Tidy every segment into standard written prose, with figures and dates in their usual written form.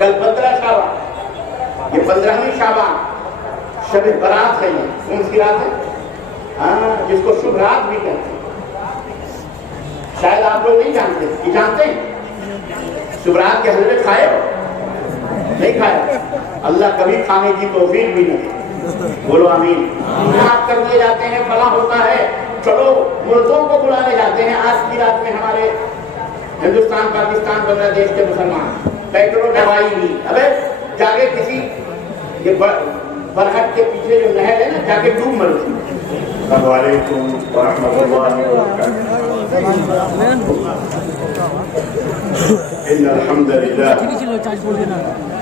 کل 15 شعبان، یہ 15ویں شعبان شب برات ہے۔ یہ کون سی رات ہے؟ جس کو شبھ رات بھی کہتے ہیں۔ شاید آپ لوگ نہیں جانتے، یہ جانتے ہیں شبھ رات کے حلوے کھائے ہو؟ نہیں کھائے؟ اللہ کبھی کھانے کی توفیق بھی نہیں دے، بولو آمین۔ یاد کر دیے جاتے ہیں، فلاں ہوتا ہے، چلو مردوں کو بلانے جاتے ہیں۔ آج کی رات میں ہمارے ہندوستان، پاکستان، بنگلہ دیش کے مسلمان پیٹرول دوائی بھی، ابے جا کے کسی یہ برہٹ کے پیچھے جو نہر ہے نا، جا کے ڈوب مرو۔ السلام علیکم ورحمۃ اللہ وبرکاتہ۔ ان الحمد للہ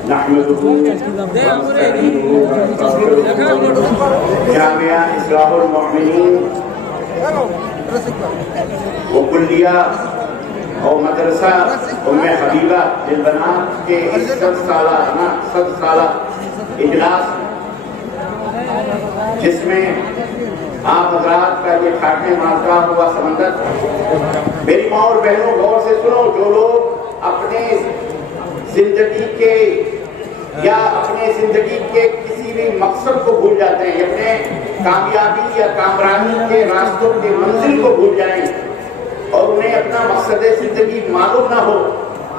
نحمده ونستعینه ونستغفره۔ جامعہ اصلاح المؤمنین وکلیہ اور مدرسہ ام حبیبہ للبنات کے اس 100 سالہ اجلاس، جس میں آپ حضرات کا یہ خاتمہ مارکا ہوا سمندر، میری ماں اور بہنوں غور سے سنو، جو لوگ اپنے زندگی کے یا اپنے زندگی کے کسی بھی مقصد کو بھول جاتے ہیں، اپنے کامیابی یا کامرانی کے راستوں کی منزل کو بھول جائیں اور انہیں اپنا مقصد زندگی معلوم نہ ہو،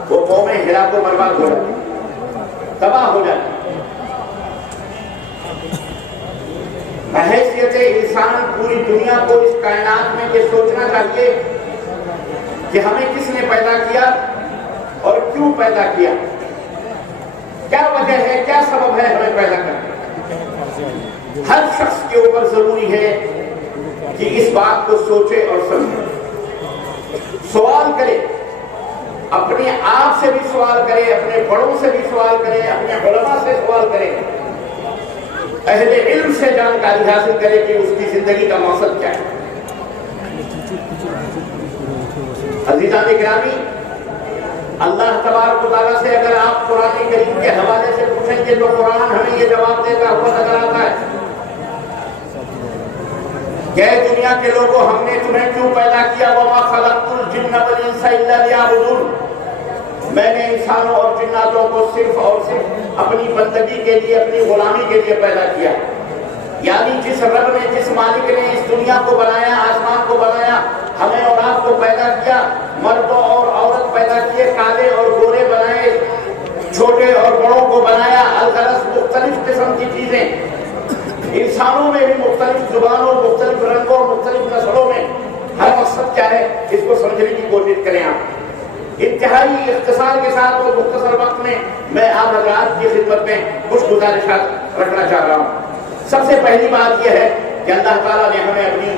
وہ قوم ہلاک و برباد ہو جاتی، تباہ ہو جاتی۔ بحیثیت انسان پوری دنیا کو اس کائنات میں یہ سوچنا چاہیے کہ ہمیں کس نے پیدا کیا اور کیوں پیدا کیا، کیا وجہ ہے، کیا سبب ہے ہمیں پیدا کرنے۔ ہر شخص کے اوپر ضروری ہے کہ اس بات کو سوچے اور سمجھے، سوال کرے، اپنے آپ سے بھی سوال کرے، اپنے بڑوں سے بھی سوال کرے، اپنے علماء سے سوال کرے، اہل علم سے جانکاری حاصل کرے کہ اس کی زندگی کا مقصد کیا ہے۔ عزیزان گرامی، اللہ تبارک و تعالیٰ سے اگر آپ قرآن کریم کے حوالے سے پوچھیں گے تو قرآن ہمیں یہ جواب دیتا ہوا نظر آتا ہے کہ اے دنیا کے لوگوں، ہم نے تمہیں کیوں پیدا کیا؟ وَمَا خَلَقْتُ الْجِنَّ وَالْإِنسَ إِلَّا لِيَعْبُدُونِ، میں نے انسانوں اور جناتوں کو صرف اور صرف اپنی بندگی کے لیے، اپنی غلامی کے لیے پیدا کیا۔ یعنی جس رب نے، جس مالک نے اس دنیا کو بنایا، آسمان کو بنایا، ہمیں اور آپ کو پیدا کیا، مردوں اور عورت پیدا کیے، کالے اور گورے بنائے، چھوٹے اور بڑوں کو بنایا، الغرض مختلف قسم کی چیزیں، انسانوں میں بھی مختلف زبانوں، مختلف رنگوں، مختلف نسلوں میں۔ ہر مقصد کیا ہے، اس کو سمجھنے کی کوشش کریں آپ۔ انتہائی اختصار کے ساتھ اور مختصر وقت میں میں آپ حضرات کی خدمت میں کچھ گزارشات رکھنا چاہ رہا ہوں۔ سب سے پہلی بات یہ ہے کہ اللہ تعالیٰ نے ہمیں اپنی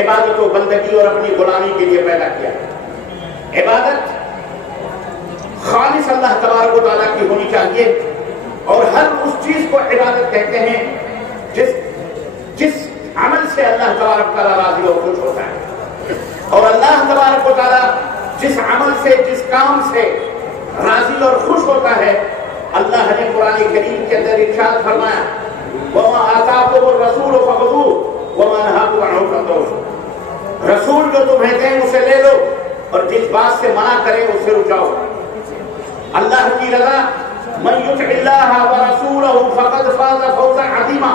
عبادت و بندگی اور اپنی غلامی کے لیے پیدا کیا۔ عبادت خالص اللہ تبارک و تعالیٰ کی ہونی چاہیے، اور ہر اس چیز کو عبادت کہتے ہیں جس عمل سے اللہ تبارک و تعالیٰ راضی اور خوش ہوتا ہے۔ اور اللہ تبارک و تعالیٰ جس عمل سے، جس کام سے راضی اور خوش ہوتا ہے، اللہ نے قرآن کریم کے اندر ارشاد فرمایا وَمَا آتَاكُمُ الرَّسُولُ فَخُذُوهُ وَمَا نَهَاكُمْ عَنْهُ فَانْتَهُوا۔ رسول جو تمہیں دیں اسے لے لو، اور جس بات سے منع کریں اس سے رک جاؤ۔ اللہ کی رضا، مَن يُطِعِ اللَّهَ وَرَسُولَهُ فَقَدْ فَازَ فَوْزًا عَظِيمًا،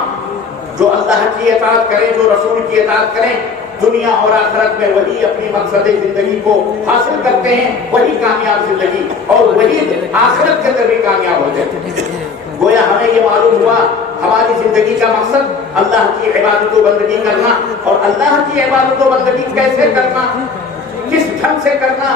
جو اللہ کی اطاعت کریں، جو رسول کی اطاعت کریں، دنیا اور آخرت میں وہی اپنی مقصد زندگی کو حاصل کرتے ہیں، وہی کامیاب زندگی اور وہی آخرت کے اندر بھی کامیاب ہوتے ہیں۔ گویا ہمیں یہ معلوم ہوا ہماری زندگی کا مقصد اللہ کی عبادت و بندگی کرنا، اور اللہ کی عبادت و بندگی کیسے کرنا، کس ڈھنگ سے کرنا،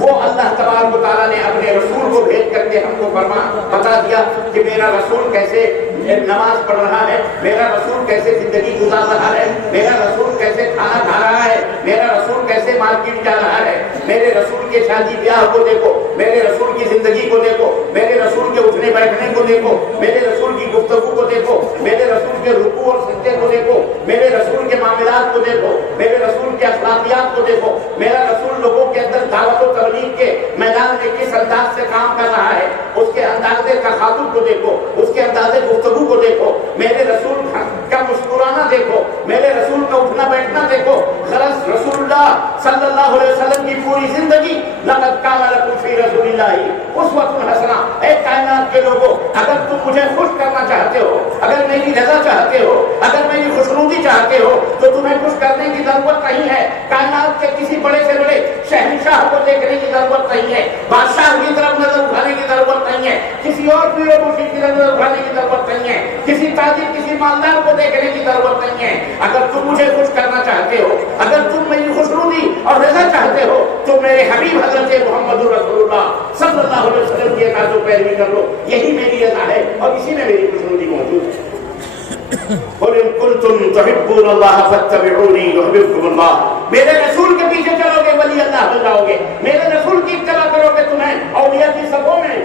وہ اللہ تبارک و تعالیٰ نے اپنے رسول کو بھیج کر کے ہم کو بتا دیا کہ میرا رسول کیسے نماز پڑھ رہا ہے، میرا رسول کیسے زندگی گزار رہا ہے، میرا رسول کیسے کھانا کھا رہا ہے، میرا رسول کیسے مارکیٹ جا رہا ہے، میرے رسول کے شادی بیاہ کو دیکھو، میرے رسول کی زندگی کو دیکھو، میرے رسول کے اٹھنے بیٹھنے کو دیکھو، میرے رسول کی گفتگو کو دیکھو، میرے رسول کے رکوع اور سجدے کو دیکھو، میرے رسول کے معاملات کو دیکھو، میرے رسول کے اخلاقیات کو دیکھو، میرا رسول لوگوں کے اندر دعوت و تبلیغ کے میدان میں کس انداز سے کام کر رہا ہے، اس کے انداز تخاطب کو دیکھو، اس کے انداز گفتگو کو دیکھو، میرے رسول کا مسکرانا دیکھو، میرے رسول کا اٹھنا بیٹھنا دیکھو۔ غرض رسول اللہ صلی اللہ علیہ وسلم کی پوری زندگی لقد کان لکم فی رسول اللہ اسوۃ حسنہ، اے کائنات کائنات کے لوگوں، اگر تم مجھے خوش کرنا چاہتے ہو، اگر میری رضا چاہتے ہو، اگر میری خوشنودی چاہتے ہو، تو تمہیں خوش کرنے کی ضرورت نہیں ہے، کائنات کے کسی بڑے سے بڑے شہنشاہ کو دیکھنے کی ضرورت نہیں ہے، بادشاہ کی طرف نظر اٹھانے کی ضرورت نہیں ہے، کسی اور پیر و مرشد کی نظر اٹھانے کی ضرورت نہیں ہے، کسی تاجر کسی مالدار کو دیکھنے کی ضرورت نہیں ہے۔ اگر تم مجھے خوش کرنا چاہتے ہو، اگر تم میری خوشنودی اور رضا چاہتے ہو، تو میرے حبیب حضرت محمد رسول اللہ صلی اللہ علیہ وسلم کی اطاعت و پیروی کر لو، یہی میری رضا ہے اور اسی میں میری خوشنودی موجود ہے۔ قل ان کنتم تحبون اللہ فاتبعونی یحببکم اللہ، میرے رسول کے پیچھے چلو گے ولی اللہ بن جاؤ گے، میرے رسول کی اتباع کرو گے تمہیں اولیاء کی صفوں میں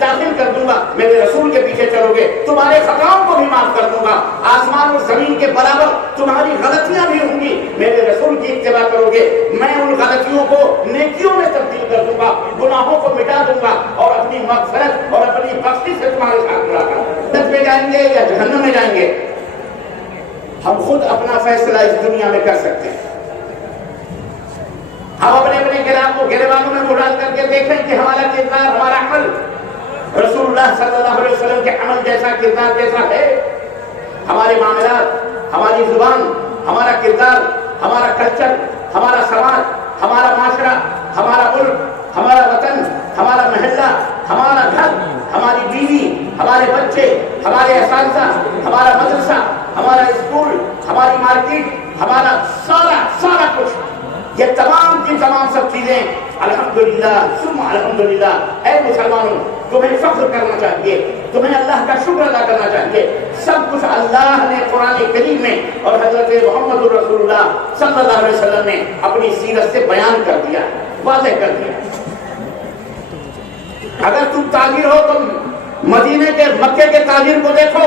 داخل کر دوں گا، میرے رسول کے پیچھے چلو گے تمہارے خطاؤں کو بھی معاف کر دوں گا، آسمان اور زمین کے برابر تمہاری غلطیاں بھی ہوں گی، میرے رسول کی اتباع کرو گے میں ان غلطیوں کو نیکیوں میں تبدیل کر دوں گا، گناہوں کو مٹا دوں گا اور اپنی مغفرت اور اپنی بخشش سے تمہارے ساتھ ملا کر جنت میں جائیں گے یا جہنم میں جائیں گے، ہم خود اپنا فیصلہ اس دنیا میں کر سکتے ہیں۔ ہم اپنے گریبانوں میں منہ ڈال کر کے دیکھیں کہ ہمارا کردار، ہمارا عمل رسول اللہ صلی اللہ علیہ وسلم کے عمل جیسا، کردار جیسا ہے، ہمارے معاملات، ہماری زبان، ہمارا کردار، ہمارا کلچر، ہمارا سماج، ہمارا معاشرہ، ہمارا ملک، ہمارا وطن، ہمارا محلہ، ہمارا گھر، ہماری بیوی، ہمارے بچے، ہمارے اساتذہ، ہمارا مدرسہ، ہمارا اسکول، ہماری مارکیٹ، ہمارا سارا کچھ، یہ تمام کی تمام سب چیزیں الحمدللہ ثم الحمدللہ۔ اے مسلمانوں، تمہیں فخر کرنا چاہیے، تمہیں اللہ کا شکر ادا کرنا چاہیے، سب کچھ اللہ نے قرآن کریم میں اور حضرت محمد رسول اللہ صلی اللہ علیہ وسلم نے اپنی سیرت سے بیان کر دیا، واضح کر دیا۔ اگر تم تاجر ہو، تم مدینے کے مکے کے تاجر کو دیکھو،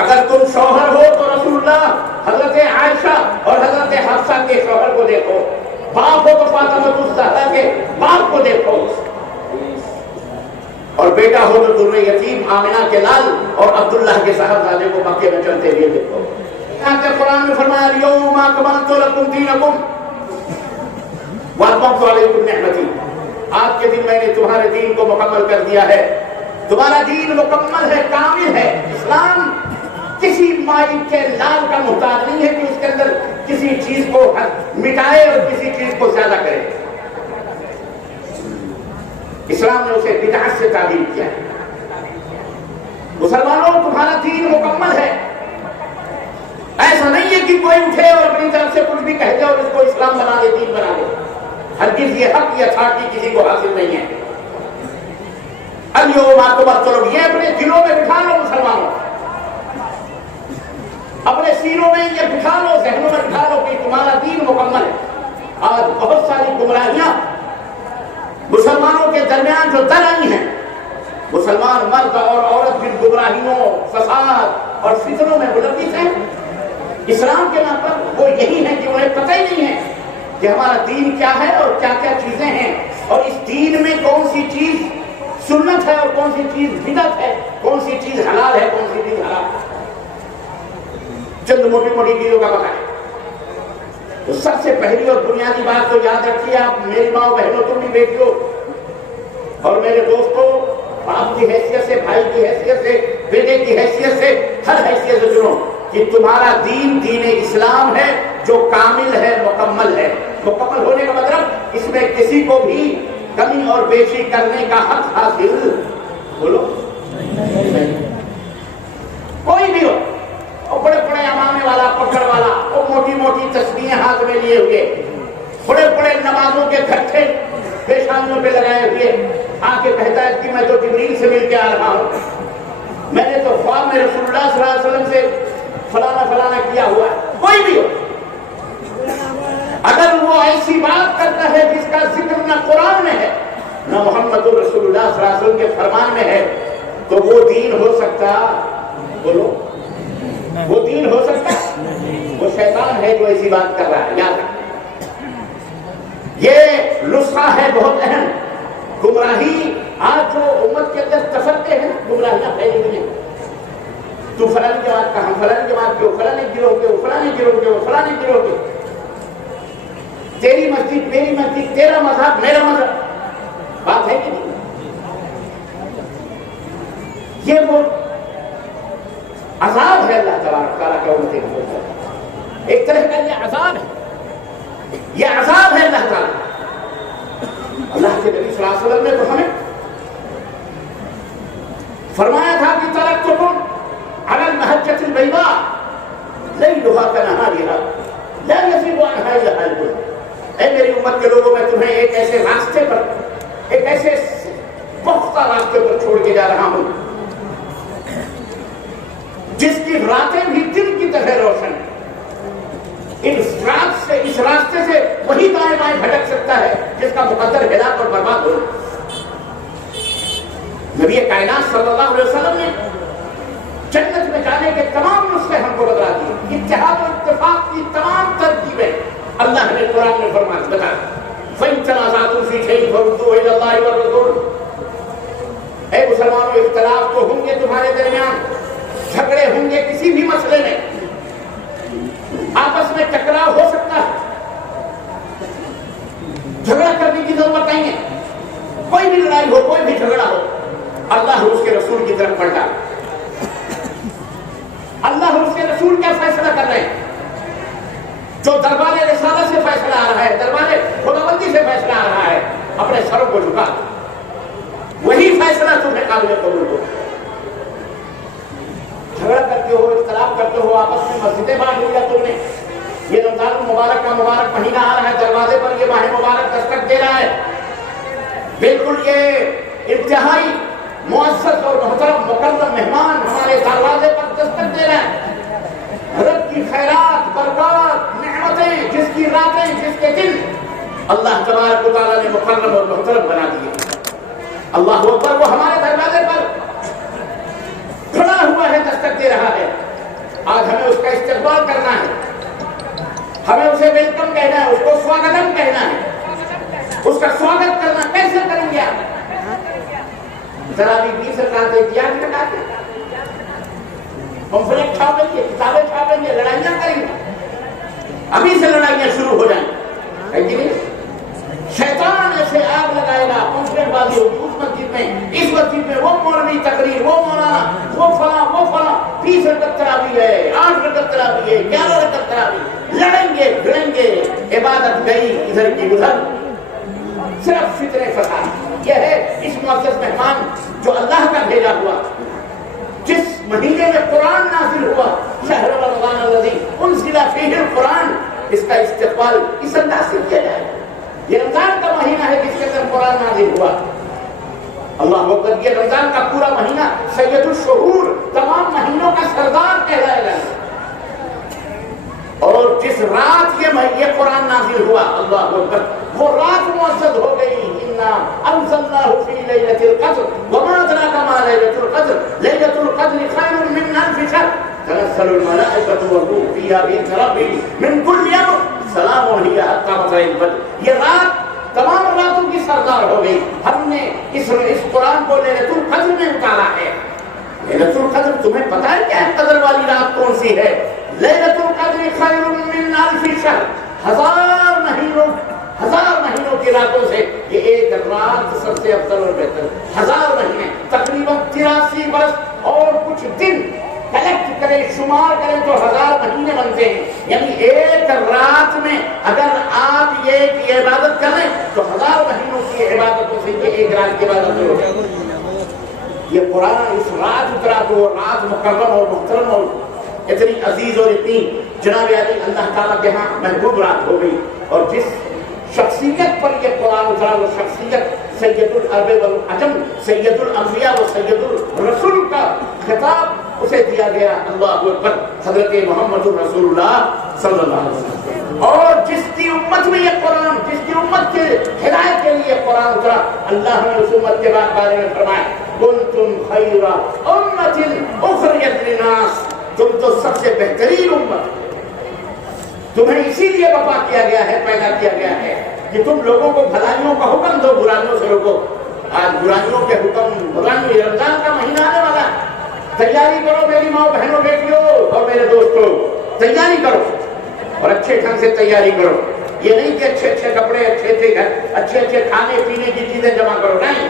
اگر تم شوہر ہو تو رسول اللہ، حضرت عائشہ اور حضرت حفصہ کے شوہر کو دیکھو، باپ ہو تو فاطمہ الزہرا کے باپ کو دیکھو، اور بیٹا ہو تو در یتیم آمنہ کے لال اور عبداللہ کے صاحبزادے کو مکے میں چلتے ہوئے دیکھو۔ یہاں کے قرآن میں فرمایا الیوم اکملت لکم دینکم واتممت علیکم نعمتی، آج کے دن میں نے تمہارے دین کو مکمل کر دیا ہے، تمہارا دین مکمل ہے، کامل ہے۔ اسلام کسی مائی کے لال کا محتاج نہیں ہے کہ اس کے اندر کسی چیز کو مٹائے اور کسی چیز کو زیادہ کرے، اسلام نے اسے بدعت سے تعبیر کیا ہے۔ مسلمانوں، تمہارا دین مکمل ہے، ایسا نہیں ہے کہ کوئی اٹھے اور اپنی طرف سے کچھ بھی کہہ دے اور اس کو اسلام بنا دے، دین بنا دے، ہرگز یہ حق یا اتھارٹی کسی کو حاصل نہیں ہے۔ الیوم اکملت لکم، یہ اپنے دلوں میں بٹھا لو مسلمانوں، اپنے سینوں میں یہ بٹھا لو، ذہنوں میں بٹھا لو کہ تمہارا دین مکمل ہے۔ آج بہت ساری گمراہیاں مسلمانوں کے درمیان جو در آئی ہیں، مسلمان مرد اور عورت بھی گمراہیوں، فساد اور فتنوں میں ملوث ہیں اسلام کے نام پر، وہ یہی ہیں کہ انہیں پتہ ہی نہیں ہے کہ ہمارا دین کیا ہے اور کیا کیا چیزیں ہیں، اور اس دین میں کون سی چیز سنت ہے اور کون سی چیز بدعت ہے، کون سی چیز حلال ہے، کون سی چیز حرام ہے۔ چند موٹی موٹی چیزوں کا پتہ ہے۔ تو سب سے پہلی اور بنیادی بات تو یاد رکھیے، آپ میری ماں بہنوں، تم بھی بیٹیوں اور میرے دوستوں، باپ کی حیثیت سے، بھائی کی حیثیت سے، بیٹے کی حیثیت سے، ہر حیثیت سے سنو کہ تمہارا دین دین اسلام ہے جو کامل ہے، مکمل ہے۔ مکمل ہونے کا مطلب اس میں کسی کو بھی کمی اور بیشی کرنے کا حق حاصل، بولو، کوئی بھی ہو، بڑے بڑے امامے والا، پکڑ والا، وہ موٹی موٹی تسبیحیں ہاتھ میں لیے ہوئے، بڑے بڑے نمازوں کے گھٹے پیشانیوں پہ لگائے ہوئے، آ کے کہتا ہے کہ میں تو جبریل سے مل کے آ رہا ہوں، میں نے تو خواب میں رسول اللہ صلی اللہ علیہ وسلم سے فلانا فلانا کیا ہوا ہے۔ کوئی بھی ہو، اگر وہ ایسی بات کرتا ہے جس کا ذکر نہ قرآن میں ہے نہ محمد رسول اللہ صلی اللہ علیہ وسلم کے فرمان میں ہے، تو وہ دین ہو سکتا، بولو، وہ دین ہو سکتا ہے؟ وہ شیطان ہے جو ایسی بات کر رہا ہے، یاد رکھیں۔ یہ نسخہ ہے بہت اہم۔ گمراہی آج جو امت کے اندر تفرقے ہیں، گمراہیاں پھیلی ہوئی ہیں، تو فلانی جماعت کا، ہم فلانی جماعت کے، فلانے گروہ کے، فلانے گروہ کے، فلانے گروہ کے، تیری مسجد میری مسجد، تیرا مذہب میرا مذہب، بات ہے کہ نہیں؟ یہ وہ عذاب ہے اللہ تبارک تعالیٰ کا امت محمد، ایک طرح کا یہ عذاب ہے، یہ عذاب ہے اللہ تعالیٰ۔ اللہ کے نبی صلی اللہ علیہ وسلم نے تو ہمیں فرمایا تھا کہ ترکتکم علی المحجۃ البیضاء لیلها کنہارها لا یزیغ عنہا الا ہالک۔ اے میری امت کے لوگوں، میں تمہیں ایک ایسے راستے پر، ایک ایسے پختہ راستے پر چھوڑ کے جا رہا ہوں جس کی راتیں بھی دن کی طرح روشن ہیں۔ اس راستے سے وہی دائیں بائیں بھٹک سکتا ہے جس کا مقدر ہلاک اور برباد ہو۔ نبی کائنات صلی اللہ علیہ وسلم نے جنت میں جانے کے تمام نسخے ہم کو بتا دیے، اتحاد و اتفاق کی تمام ترکیبیں اللہ نے قرآن میں فرمائی بتا۔ فَإِن تَنَازَعْتُمْ فِي شَيْءٍ فَرُدُّوهُ إِلَى اللَّهِ وَالرَّسُولِ۔ اے مسلمانوں، اختلاف تو ہوں گے تمہارے درمیان، جھگڑے ہوں گے کسی بھی مسئلے میں، آپس میں ٹکراؤ ہو سکتا ہے، جھگڑا کرنے کی ضرورت نہیں ہے۔ کوئی بھی لڑائی ہو، کوئی بھی جھگڑا ہو، اللہ اور اس کے رسول کی طرف پلٹا۔ اللہ اور اس کے رسول کیا فیصلہ کر رہے ہیں؟ جو دربار رسالہ سے فیصلہ آ رہا ہے، دربار خداوندی سے فیصلہ آ رہا ہے، اپنے سروں کو جھکا، وہی فیصلہ تمہیں قابل قبول ہو۔ جھگڑا کرتے ہو، اختلاف کرتے ہو، آپس میں مسجدیں بانٹ لیا تم نے۔ یہ رمضان المبارک کا مبارک مہینہ آ رہا ہے، دروازے پر یہ ماہ مبارک دستک دے رہا ہے، بالکل یہ انتہائی معزز اور محترم مکرم مہمان ہمارے دروازے پر دستک دے رہا ہے۔ حضرت کی خیرات، برکات، نعمتیں، جس کی راتیں، جس کے دن اللہ تبارک و تعالیٰ نے مکرم اور محترم بنا دیے۔ اللہ اکبر، وہ ہمارے دروازے پر کھڑا ہوا ہے، دستک دے رہا ہے۔ آج ہمیں اس کا استقبال کرنا ہے، ہمیں اسے ویلکم کہنا ہے، اس کو سواگتم کہنا ہے۔ اس کا سواگت کرنا کیسے کریں گے آپ؟ ذرا بھی 20 رکعتیں احتیاط لگاتے، پمفلٹ چھاپیں گے، کتابیں چھاپیں گے، لڑائیاں کریں گے، ابھی سے لڑائیاں شروع ہو جائیں گی۔ شیطان ایسے آگ لگائے گا، پمفلٹ بازی ہوگی اس مسجد میں، اس مسجد میں، وہ مولوی تقریر، وہ مولانا، وہ فلاں 30 رکعت تراویح ہے، 8 رکعت تراویح ہے، 11 رکعت تراویح، لڑیں گے بھڑیں گے، عبادت گئی ادھر کی ادھر، صرف فتنے فساد۔ یہ ہے اس معزز مہمان جو اللہ کا بھیجا ہوا، جس مہینے میں قرآن نازل ہوا، شہر رمضان الذی انزل فیہ القرآن، اس کا استقبال اس انداز سے کیا جائے۔ یہ رمضان کا مہینہ ہے جس کے اندر قرآن نازل ہوا۔ اللہ اکبر، یہ رمضان کا پورا مہینہ سید الشہور، تمام مہینوں کا سردار کہلایا گیا۔ اور جس رات یہ قرآن نازل ہوا، اللہ اکبر، وہ رات معزز ہو گئی۔ انا انزلناہ فی لیلۃ القدر وما ادراک ما لیلۃ القدر لیلۃ القدر خیر من الف شہر تنزل الملائکۃ والروح فیہا بإذن ربہم من کل امر سلام ہی حتی مطلع الفجر۔ یہ رات تمام راتوں کی سردار ہو گئی۔ ہم نے اس قرآن کو لیلۃ القدر میں اتارا ہے۔ لیلۃ القدر تمہیں پتہ ہے کیا ہے؟ قدر والی رات کون سی ہے؟ لیلۃ القدر خیر من الف شہر، ہزار مہینوں کی راتوں سے یہ ایک رات سب سے افضل اور بہتر۔ 1000 مہینے، تقریباً 83 برس اور کچھ دن کلیکٹ کریں، شمار کریں تو 1000 مہینے بنتے ہیں۔ یعنی ایک رات میں اگر آپ یہ عبادت کر لیں تو 1000 مہینوں کی عبادتوں سے یہ ایک رات کی عبادت ہو جائے۔ یہ قرآن اس رات اترا تو رات مکرم اور محترم اور اتنی عزیز اور اتنی جناب علی اللہ تعالیٰ کے ہاں محبوب رات ہو گئی۔ اور جس شخصیت پر یہ قرآن اترا، وہ شخصیت سید العرب والعجم، سید الانبیاء و سید الرسول کا خطاب اسے دیا گیا۔ اللہ اکبر، حضرت محمد رسول اللہ صلی اللہ علیہ وسلم۔ اور جس کی امت میں یہ قرآن، جس کی امت کے ہدایت کے لیے قرآن اترا، اللہ نے اس امت کے بارے میں فرمایا کنتم خیر امۃ اخرجت للناس، تم تو سب سے بہترین امت، تمہیں اسی لیے وفا کیا گیا ہے، پیدا کیا گیا ہے کہ تم لوگوں کو بھلائیوں کا حکم دو، برائیوں سے روکو۔ آج برائیوں کے حکم، برائیوں، رمضان کا مہینہ آنے والا، تیاری کرو میری ماں بہنوں بیٹیوں اور میرے دوستوں، تیاری کرو اور اچھے ڈھنگ سے تیاری کرو۔ یہ نہیں کہ اچھے کپڑے، اچھے گھر، اچھے کھانے پینے کی چیزیں جمع کرو، نہیں،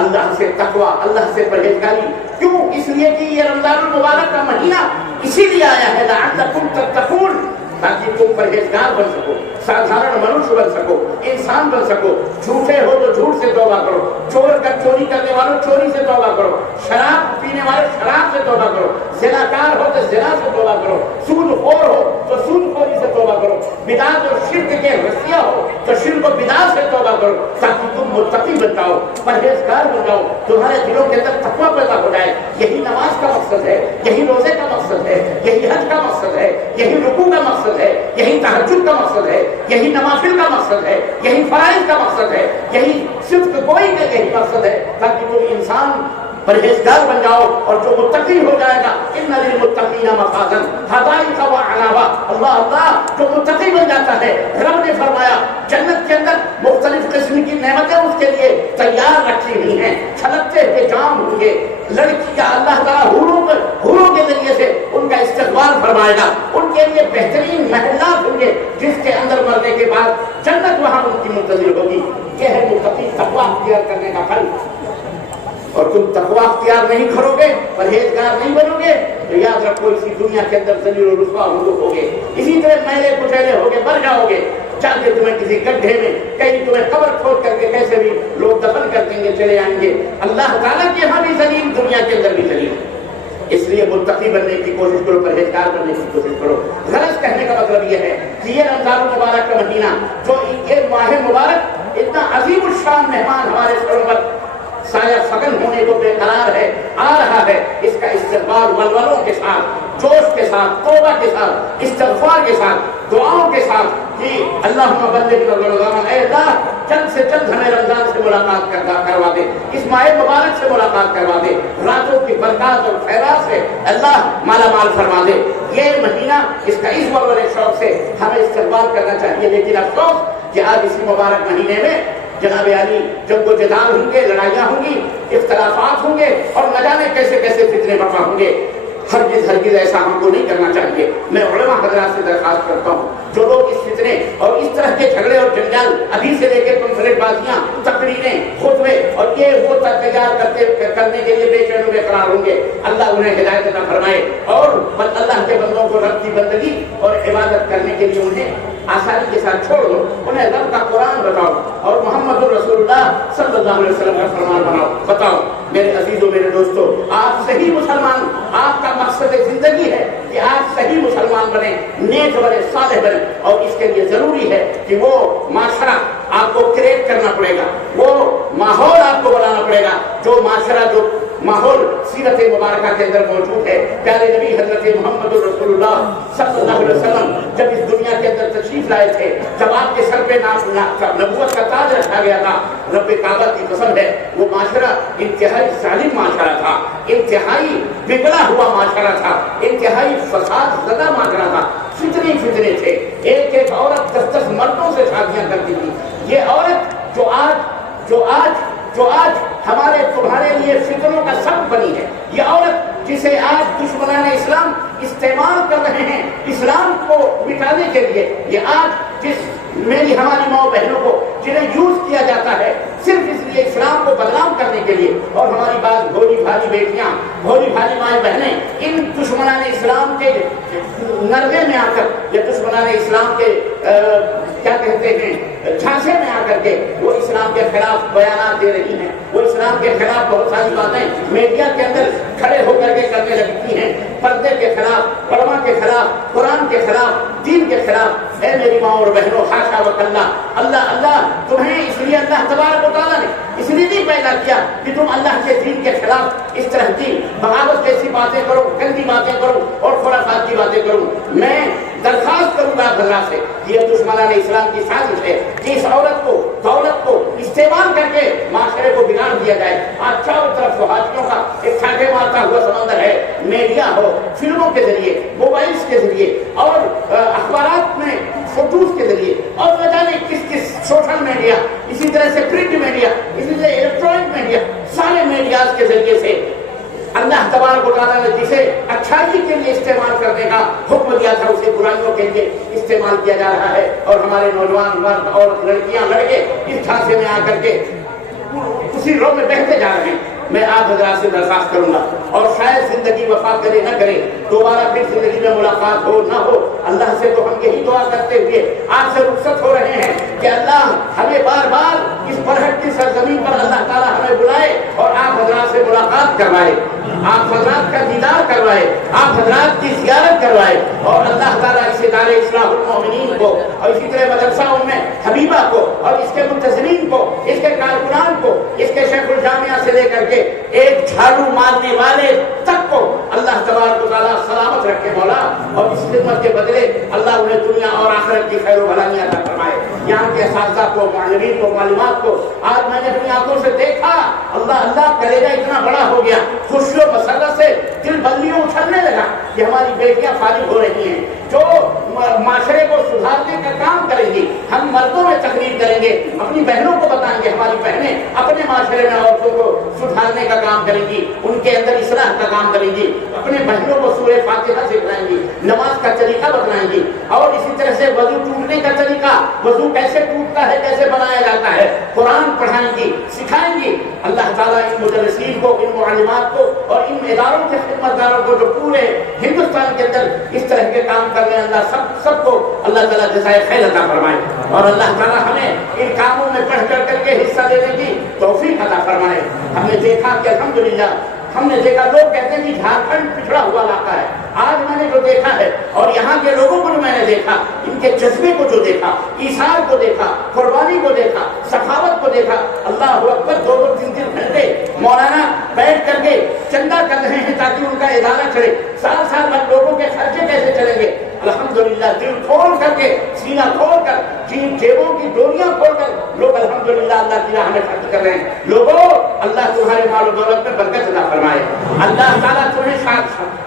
اللہ سے سے تقوی، اللہ سے پرہیزگاری. کیوں؟ اس لیے کہ یہ رمضان المبارک کا مہینہ اسی لیے آیا ہے لعلکم تتقون، تاکہ تم پرہیزگار بن سکو، سادھارن منوش بن سکو، انسان بن سکو. جھوٹے ہو تو جھوٹ سے توبہ کرو، چوری کرنے والوں چوری سے توبہ کرو، شراب پینے والے شراب سے توبہ کرو، زناکار ہو تو زنا سے توبہ کرو، سود خور ہو تو سود خوری سے توبہ کرو، بدعت اور شرک کے رسیا ہو تو شرک و بدعت سے توبہ کرو، تاکہ تم متقی بن جاؤ، پرہیزگار بن جاؤ، تمہارے دلوں کے اندر تقویٰ پیدا ہو جائے. یہی نماز کا مقصد ہے، یہی روزے کا مقصد ہے، یہی حج کا مقصد ہے، یہی رکوع کا مقصد ہے، یہی تہجد کا مقصد ہے، یہی نوافل کا مقصد ہے، یہی فرائض کا مقصد ہے، یہی صرف کوئی کا یہی مقصد ہے، تاکہ تم انسان پرہیزگار بن جاؤ اور جو متقی ہو جائے گا. ان للمتقین مفازا حدائق و اعنابا. اللہ اللہ، جو متقی بن جاتا ہے رب نے فرمایا جنت کے اندر مختلف قسم کی نعمتیں اس کے لیے تیار رکھی ہوئی ہیں، چھلکتے ہوئے جام ہوں گے. لڑکیاں اللہ تعالیٰ حوروں کے ذریعے سے ان کا استقبال فرمائے گا. ان کے لیے بہترین محلات ہوں گے جس کے اندر مرنے کے بعد جنت وہاں ان کی منتظر ہوگی. یہ ہے متقی تقوی اختیار کرنے کا پھل. اور تم تقوی اختیار نہیں کرو گے، پرہیزگار نہیں بنو گے، تو یاد رکھو اسی دنیا کے اندر ذلیل و رسوا ہوگے، اسی طرح میلے کچیلے ہوگے، مر جاؤ گے. چاہتے تمہیں کسی گڈھے میں کہیں تمہیں قبر کھود کر کے کیسے بھی لوگ دفن کر دیں گے، چلے آئیں گے. اللہ تعالیٰ کے یہاں بھی ذلیل، دنیا کے اندر بھی ذلیل. اس لیے متقی بننے کی کوشش کرو، پرہیزگار بننے کی کوشش کرو. غرض کہنے کا مطلب یہ ہے کہ یہ رمضان المبارک کا مہینہ، جو یہ ماہ مبارک اتنا عظیم الشان مہمان ہمارے سروں پر سایہ فگن ہونے کو بے قرار ہے، آ رہا ہے، اس کا استقبال ولولوں کے ساتھ، جوش کے ساتھ، توبہ کے ساتھ، استغفار کے ساتھ، دعاؤں کے ساتھ کہ اللہم بلغنا رمضان، اے اللہ جلد سے جلد ہمیں رمضان سے ملاقات کروا دے، اس ماہ مبارک سے ملاقات کروا دے، راتوں کی برکات اور خیرات سے اللہ مالا مال فرما دے. یہ مہینہ اس کا اس ولولے شوق سے ہمیں استقبال کرنا چاہیے. لیکن افسوس کہ آج اسی مبارک مہینے میں جناب علی جنگ و جدال ہوں گے، لڑائیاں ہوں گی، اختلافات ہوں گے، اور نہ جانے کیسے کیسے فتنے برپا ہوں گے. ہرگز ایسا ہم کو نہیں کرنا چاہیے. میں علماء حضرات سے درخواست کرتا ہوں، جو لوگ اس فتنے اور اس طرح کے جھگڑے اور جنجال ابھی سے لے کے پمفلٹ بازیاں، تقریریں، خطبے اور یہ وہ تیار کرنے کے لیے بے چین و بے قرار ہوں گے، اللہ انہیں ہدایت عطا فرمائے اور اللہ کے بندوں کو رب کی بندگی اور عبادت کرنے کے لیے انہیں آسانی کے ساتھ چھوڑ دو. انہیں رب کا قرآن بتاؤ اور محمد رسول اللہ صلی اللہ علیہ وسلم کا فرمان بتاؤ. میرے عزیزوں، میرے دوستوں، آپ صحیح مسلمان، آپ کا مقصد زندگی ہے کہ آپ صحیح مسلمان بنے، نیک بنے، صالح بنے. اور اس کے لیے ضروری ہے کہ وہ معاشرہ آپ کو کریٹ کرنا پڑے گا، وہ ماحول آپ کو بنانا پڑے گا جو معاشرہ، جو ماحول سیرت مبارکہ کے اندر موجود ہے. پیارے نبی حضرت محمد رسول اللہ صلی اللہ علیہ وسلم جب اس دنیا کے اندر تشریف لائے تھے، جب آپ کے سر پہ نبوت کا تاج رکھا گیا تھا، رب کعبہ کی قسم ہے وہ معاشرہ انتہائی ظالم معاشرہ تھا، انتہائی بگڑا ہوا معاشرہ تھا، انتہائی فساد زدہ معاشرہ تھا. فتنے تھے، ایک عورت 10 مردوں سے شادیاں کرتی تھی. یہ عورت جو آج ہمارے تمہارے لیے فتنوں کا سبب بنی ہے، یہ عورت جسے آج دشمنان اسلام استعمال کر رہے ہیں اسلام کو مٹانے کے لیے، یہ آج جس ہماری ماں بہنوں کو جنہیں یوز کیا جاتا ہے صرف اس لیے اسلام کو بدنام کرنے کے لیے، اور ہماری بات بھولی بھالی بیٹیاں، بھولی بھالی مائیں بہنیں ان دشمنان اسلام کے نرغے میں آ کر یا دشمنان اسلام کے کیا کہتے ہیں جھانسے میں آ کر کے وہ اسلام کے خلاف بیانات دے رہی ہیں، وہ اسلام کے خلاف بہت ساری باتیں میڈیا کے اندر کھڑے ہو کر کے کرنے لگتی ہیں، پردے کے خلاف، علماء کے خلاف، قرآن کے خلاف، دین کے خلاف. اے میری ماں اور بہنوں، خاشا وکلا، اللہ تمہیں اس لیے اللہ تبارک و تعالیٰ نے اس لیے نہیں پیدا کیا کہ تم اللہ کے دین کے خلاف اس طرح کی بغاوت جیسی باتیں کرو، گندی باتیں کرو اور خرافات کی باتیں کرو. میں درخواست کروں گا حضرات سے، یہ دشمنان اسلام کی سازش ہے کہ اس عورت کو، دولت کو استعمال کر کے معاشرے کو بگاڑ دیا جائے. آج چاروں طرف فحاشیوں کا ایک چھاٹے مارتا ہوا سمندر ہے، میڈیا ہو، فلموں کے ذریعے، موبائلز کے ذریعے اور اخبارات میں فوٹوز کے ذریعے، اور نہ جانے کس سوشل میڈیا، اسی طرح سے پرنٹ میڈیا، اسی طرح الیکٹرانک میڈیا، سارے میڈیاز کے ذریعے سے اللہ تبارک و تعالیٰ نے جسے اچھائی کے لیے استعمال کرنے کا حکم دیا تھا اسے برائیوں کے لیے استعمال کیا جا رہا ہے. اور ہمارے نوجوان مرد اور لڑکیاں، لڑکے اس جھانسے میں آ کر کے اسی رو میں بہتے جا رہے ہیں. میں آپ حضرات سے درخواست کروں گا، اور شاید زندگی وفا کرے نہ کرے، دوبارہ پھر زندگی میں ملاقات ہو نہ ہو، اللہ سے تو ہم یہی دعا کرتے ہوئے آپ سے رخصت ہو رہے ہیں کہ اللہ ہمیں بار بار اس برہٹ کی سرزمین پر اللہ تعالیٰ ہمیں بلائے اور آپ حضرات سے ملاقات کروائے، آپ حضرات کا دیدار کروائے، آپ حضرات کی زیارت کروائے، اور اللہ تعالیٰ اس ادارے اصلاح المومنین کو اور اسی طرح مدرسہ حبیبہ کو اور اس کے منتظمین کو، اس کے کارکنان کو، اس کے شیخ الجامعہ سے لے کر کے ایک جھاڑو مارنے والے تک کو اللہ تبارک و تعالیٰ سلامت رکھے مولا، اور اس خدمت کے بدلے اللہ انہیں دنیا اور آخرت کی خیر و بھلائیاں عطا فرمائے۔ یہاں کے اساتذہ کو، معلمین کو، معلومات کو آج میں نے اپنی آنکھوں سے دیکھا، اللہ اللہ کلیجہ اتنا بڑا ہو گیا، خوشی و مسرت سے دل بلیوں اچھلنے لگا کہ ہماری بیٹیاں فارغ ہو رہی ہیں جو معاشرے کو سدھارنے کا کام کریں گی۔ ہم مردوں میں تقریر کریں گے، اپنی بہنوں کو بتائیں گے، ہماری بہنیں اپنے معاشرے میں عورتوں کو سدھارنے کا کام کریں گی، ان کے اندر اصلاح کا کام کریں گی، اپنے بہنوں کو سورہ فاتحہ سکھلائیں گی، نماز کا طریقہ بتلائیں گی، اور اسی طرح سے وضو ٹوٹنے کا طریقہ، وضو کیسے ٹوٹتا ہے، کیسے بنایا جاتا ہے، قرآن پڑھائیں گی، سکھائیں گی۔ اللہ تعالیٰ ان مدرسین کو، ان معلمات کو اور ان اداروں کے خدمتگاروں کو جو پورے ہندوستان کے اندر اس طرح کے کام کر رہے ہیں، اللہ سب کو اللہ تعالیٰ جزائے خیر عطا فرمائے، اور اللہ تعالیٰ ہمیں ان کاموں میں بڑھ چڑھ کر کے حصہ لینے کی توفیق عطا فرمائے۔ ہم نے دیکھا کہ الحمدللہ ہم نے دیکھا، لوگ کہتے ہیں کہ جھارکھنڈ پچھڑا ہوا علاقہ ہے، آج میں نے جو دیکھا ہے اور یہاں کے لوگوں کو جو میں نے دیکھا، ان کے جذبے کو جو دیکھا، ایثار کو دیکھا، قربانی کو دیکھا، سخاوت کو دیکھا، اللہ اکبر، 2-3 گھنٹے مولانا بیٹھ کر کے چندہ کر رہے ہیں تاکہ ان کا ادارہ چلے، سال بعد لوگوں کے خرچے کیسے چلیں گے۔ الحمدللہ دل کھول کر کے، سینہ کھول کر، جیبوں کی ڈوریاں کھول کر لوگ الحمدللہ اللہ کی راہ میں خرچ کر رہے ہیں۔ لوگوں، اللہ تمہارے مال و دولت میں برکت عطا فرمائے، اللہ تعالیٰ تمہیں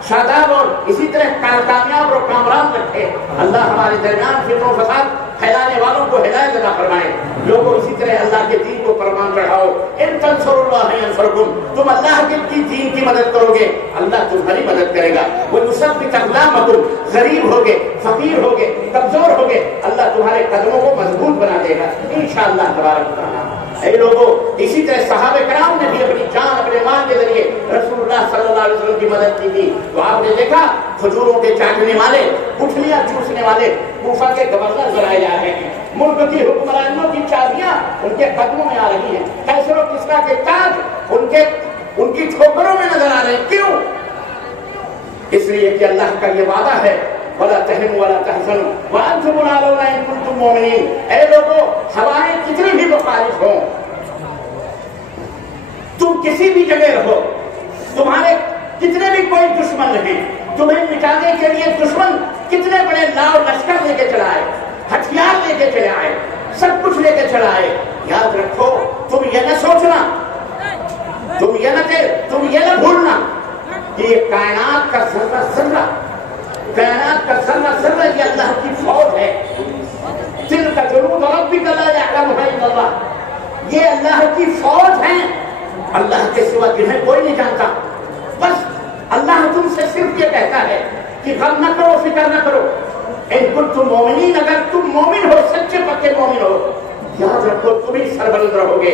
شاداب اور اسی طرح کامیاب اور کامران رکھے، اللہ ہمارے درمیان فتنہ و فساد پھیلانے والوں کو ہدایت عطا فرمائے۔ لوگوں اسی طرح اللہ کے دین کو پروان چڑھاؤ، ان تنصروا اللہ ینصرکم، تم اللہ کے دین کی مدد کرو گے، اللہ تمہاری مدد کرے گا۔ وَيُثَبِّتْ أَقْدَامَكُمْ، غریب ہوگے، فقیر ہوگے، کمزور ہوگے، اللہ تمہارے قدموں کو مضبوط بنا دے گا انشاءاللہ تبارک و تعالیٰ۔ اے لوگوں، اسی طرح صحابہ کرام نے بھی اپنی جان، اپنے مال کے ذریعے رسول اللہ صلی اللہ علیہ وسلم کی مدد کی تھی۔ تو آپ نے دیکھا کھجوروں کے چاٹنے والے، گٹھلیاں چوسنے والے کوفہ کے گورنر بنائے جا رہے ہیں، ملک کی حکمرانوں کی چابیاں ان کے قدموں میں آ رہی ہیں، کیسر و کسریٰ کے تاج ان کی ٹھوکروں میں نظر آ رہے ہیں۔ کیوں؟ اس لیے کہ اللہ کا یہ وعدہ ہے، وَلَا تَهِنُوا وَلَا تَحْزَنُوا وَأَنْتُمُ الْأَعْلَوْنَ إِن كُنتُم مُّؤْمِنِينَ۔ اے لوگوں، ہوائیں کتنی بھی مخالف ہوں، تم کسی بھی جگہ رہو، تمہارے کتنے بھی کوئی دشمن ہیں، تمہیں مٹانے کے لیے دشمن کتنے بڑے لاؤ لشکر لے کے چلا آئے، ہتھیار لے کے چلے آئے، سب کچھ لے کے چلا آئے، یاد رکھو، تم یہ نہ سوچنا، تم یہ نہ بھولنا کہ یہ کائنات کا ذرہ ذرہ، کائنات کا ذرہ ذرہ یہ اللہ کی فوج ہے۔ تِلْكَ جُنُودُ رَبِّكَ لَا يَعْلَمُهَا إِلَّا اللَّهُ، یہ اللہ کی فوج ہیں، اللہ کے سوا جنہیں کوئی نہیں جانتا۔ بس اللہ تم سے صرف یہ کہتا ہے کہ غم نہ کرو، فکر نہ کرو، ان کنتم مومنین، اگر تم مومن ہو، سچے پکے مومن ہو، یاد رکھو تم ہی سربلند رہو گے،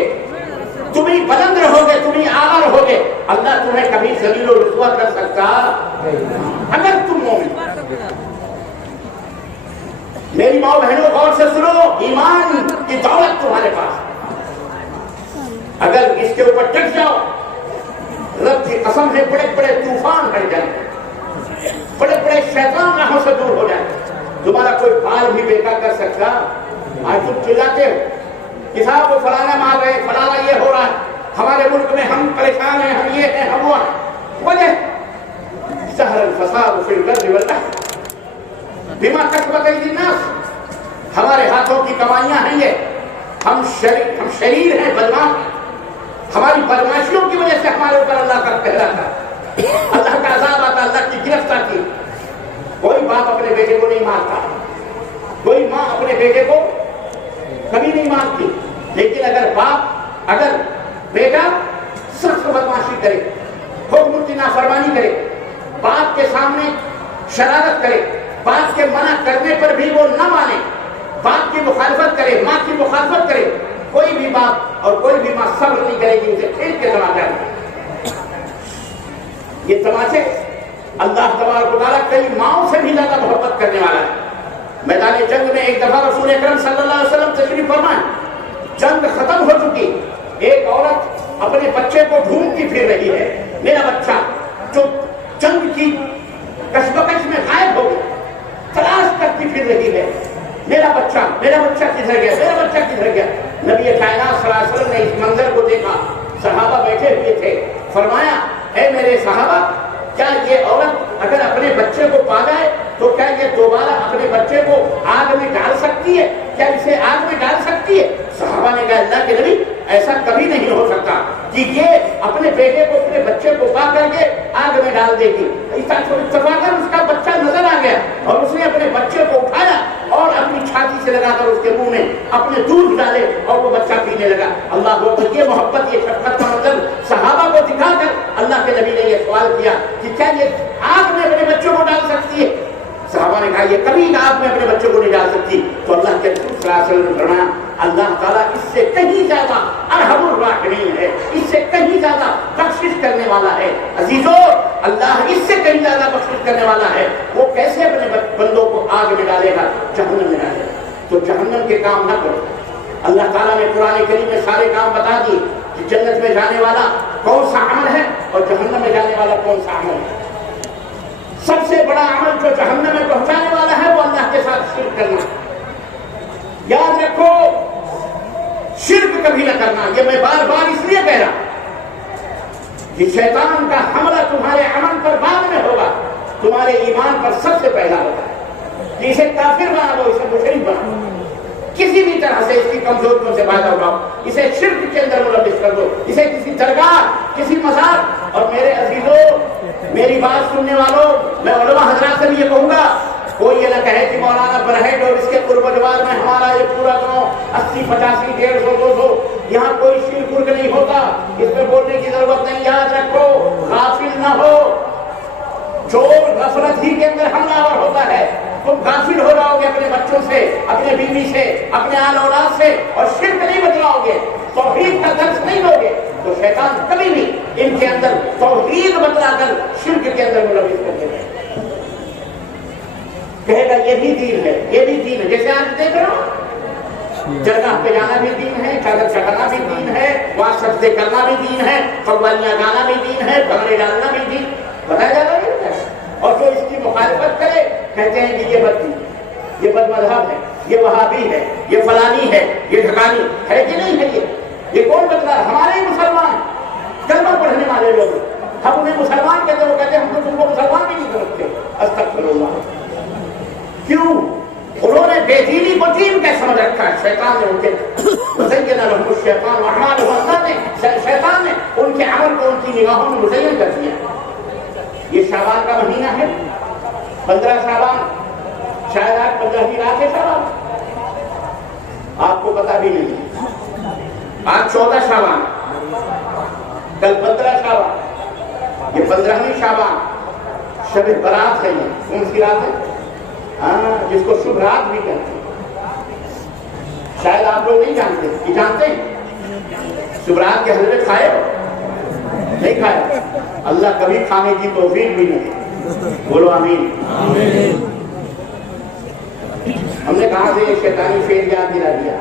تم ہی بلند رہو گے، تم ہی اعلیٰ رہو گے، اللہ تمہیں کبھی ذلیل و رسوا کر سکتا اگر تم مومن۔ میری ماں بہنوں، غور سے سنو، ایمان کی دولت تمہارے پاس، اگر اس کے اوپر ٹک جاؤ، رب کی قسم ہے بڑے بڑے طوفان ہٹ جائیں، بڑے بڑے شیطان راہوں سے دور ہو جائیں، تمہارا کوئی بال بھی بیکا کر سکتا۔ آج تم چلاتے ہو کہ صاحب وہ فلانا مار رہے، فلانا یہ ہو رہا ہے، ہمارے ملک میں ہم پریشان ہیں، ہم یہ ہیں، ہم وہ ہیں، وجہ ظہر الفساد فی البر والبحر بما کسبت ایدی الناس، ہمارے ہاتھوں کی کمائیاں ہیں یہ، ہم شریر ہیں، بدماش ہیں، ہماری بدماشیوں کی وجہ سے ہمارے اوپر اللہ کا پہلا تھا، اللہ کا عذاب آتا، اللہ کی گرفت آتی۔ کوئی باپ اپنے بیٹے کو نہیں مارتا، کوئی ماں اپنے بیٹے کو کبھی نہیں مارتی، لیکن اگر بیٹا سخت بدماشی کرے، حکم کی نافرمانی کرے، باپ کے سامنے شرارت کرے، باپ کے منع کرنے پر بھی وہ نہ مانے، باپ کی مخالفت کرے، ماں کی مخالفت کرے، کوئی بھی باپ اور کوئی بھی ماں صبر نہیں کرے گی، اسے کھیل کے سما کر یہ تماشے اللہ تبارک و تعالیٰ کئی ماؤں سے بھی زیادہ محبت کرنے والا ہے۔ میدان جنگ میں ایک دفعہ رسول اکرم صلی اللہ علیہ وسلم تشریف فرمائے، جنگ ختم ہو چکی، ایک عورت اپنے بچے کو ڈھونڈتی پھر رہی ہے، میرا بچہ جو جنگ کی کشمکش میں غائب ہو گیا، تلاش کرتی پھر رہی ہے، میرا بچہ کدھر گیا، میرا بچہ کدھر گیا۔ نبی کائنات صلی اللہ علیہ وسلم نے اس منظر کو دیکھا، صحابہ بیٹھے ہوئے تھے، فرمایا اے میرے صحابہ، کیا یہ عورت اگر اپنے بچے کو پا جائے تو کیا یہ دوبارہ اپنے بچے کو آگ میں ڈال سکتی ہے؟ کیا اسے آگ میں ڈال سکتی ہے؟ صحابہ نے کہا اللہ کے نبی ایسا کبھی نہیں ہو سکتا کہ یہ اپنے بیٹے کو اپنے بچے کو پا کر کے آگ میں ڈال دے گی۔ اتفاقاً اس کا بچہ نظر آ گیا اور اس نے اپنے بچے کو اٹھایا اور اپنی چھاتی سے لگا کر اس کے منہ میں اپنے دودھ ڈالے اور وہ بچہ پینے لگا۔ اللہ اکبر، یہ محبت، یہ شفقت کا منظر صحابہ کو دکھا کر اللہ کے نبی نے یہ سوال کیا کہ کیا یہ آگ میں اپنے بچوں کو ڈال سکتی ہے؟ صحابہ نے کہا یہ کبھی آگ میں اپنے بچوں کو نہیں ڈال سکتی۔ تو اللہ کے رسول صلی اللہ علیہ وسلم نے فرمایا اللہ تعالیٰ اس سے کہیں زیادہ ارحم الراحمین ہے، اس سے کہیں زیادہ بخشش کرنے والا ہے۔ عزیزو، اللہ اس سے کہیں زیادہ بخشش کرنے والا ہے۔ وہ کیسے اپنے بندوں کو آگ میں ڈالے گا؟ جہنم میں ڈالے گا۔ تو جہنم کے کام نہ کرو۔ اللہ تعالیٰ نے قرآن کریم میں سارے کام بتا دیے کہ جنت میں جانے والا کون سا عمل ہے اور جہنم میں جانے والا کون سا عمل ہے۔ سب سے بڑا عمل جو جہنم میں پہنچانے والا ہے وہ اللہ کے ساتھ شرک کرنا۔ یاد رکھو، شرک کبھی نہ کرنا۔ یہ میں بار بار اس لیے کہہ رہا کہ شیطان کا حملہ تمہارے عمل پر بعد میں ہوگا، تمہارے ایمان پر سب سے پہلا ہوگا۔ کہ اسے کافر بنا دو، اسے مشرک بنا دو، کسی بھی طرح سے اس کی کمزوریوں سے فائدہ اٹھاؤ، اسے شرک کے اندر ملوث کر دو، اسے کسی درگاہ، کسی مزار۔ اور میرے عزیزوں، میری بات سننے والوں، میں علماء حضرات سے بھی یہ کہوں گا، کوئی یہ نہ کہے کہ مولانا برہیٹ اور اس کے قرب و جوار میں ہمارا یہ پورا گاؤں 80، 85، 150، 200، یہاں کوئی شرک ورک نہیں ہوتا، اس میں بولنے کی ضرورت نہیں۔ یاد رکھو، غافل نہ ہو، چور غفلت ہی کے اندر حملہ آور ہوتا ہے۔ تم غافل ہو جاؤ گے اپنے بچوں سے، اپنے بیوی سے، اپنے آل اولاد سے، اور شرک نہیں بتلاؤ گے، توحید کا درس نہیں لو گے، تو شیطان کبھی بھی ان کے اندر توحید بتلا کر شرک کے اندر ملوث کر دے گا۔ کہے گا یہ بھی دین ہے، یہ بھی دین ہے۔ جیسے آج دیکھ رہے ہو، جرگاہ پہ جانا بھی دین ہے، چادر چڑھانا بھی دین ہے، وہاں سجدے کرنا بھی دین ہے، قوالیاں گانا بھی دین ہے، بھنگڑے ڈالنا بھی دین بتایا جا رہا ہے۔ اور جو اس کی مخالفت کرے کہتے ہیں کہ یہ بد دین، یہ بد مذہب ہے، یہ وہابی ہے، یہ فلانی ہے، یہ ڈھکانی ہے کہ نہیں ہے؟ یہ کون بتلا؟ ہمارے ہی مسلمان کلمہ پڑھنے والے لوگ، ہم انہیں مسلمان کہتے ہیں، وہ کہتے ہیں ہم تو تم کو مسلمان بھی نہیں سمجھتے۔ استغفر اللہ۔ کیوں؟ انہوں نے بے دینی کو دین کیا سمجھ رکھا ہے؟ شیطان نے ان کے مزین لهم الشیطان اعمالهم، اللہ نے، شیطان نے ان کے عمل کو ان کی نگاہوں میں مزین کر دیا۔ یہ شعبان کا مہینہ ہے، 15 شعبان، شاید آج 15ویں رات ہے شعبان، آپ کو پتا بھی نہیں۔ آج 14 شعبان، کل 15 شعبان، یہ 15ویں شعبان، شب برات ہے۔ یہ کون سی رات ہے؟ جس کو شبھ رات بھی کہتے ہیں۔ شاید آپ لوگ نہیں جانتے، یہ جانتے ہیں؟ شبھ رات کے حلوے کھائے ہو؟ نہیں کھائے؟ اللہ کبھی کھانے کی توفیق بھی نہیں۔ بولو آمین۔ ہم نے کہاں سے یہ شیطانی فعل یاد دلا دیا؟